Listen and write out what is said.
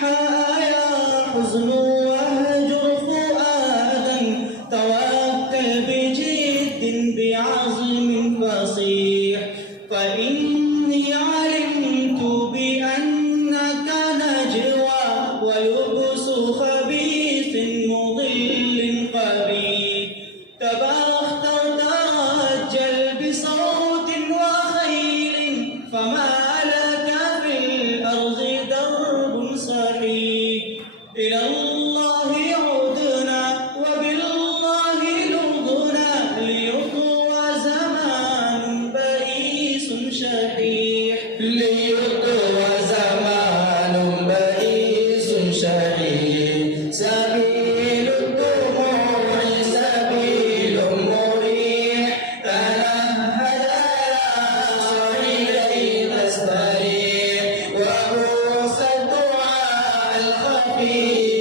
حايا حزن واهجر فؤادا توكل بجد بعزم فصيح فإني علمت بأنك نجوى ولبس خبيث مضل قبيح تبختر ترجل بصوت وخيل فما لك في الأرض درب صحيح إلى الله عدنا وبالله لغنا ليطوى زمان بئيس شحيح ليطوى زمان بئيس شحيح سبيل الدموع سبيل مريح تنهد إليه تستريح وبوس الدعاء الخفيف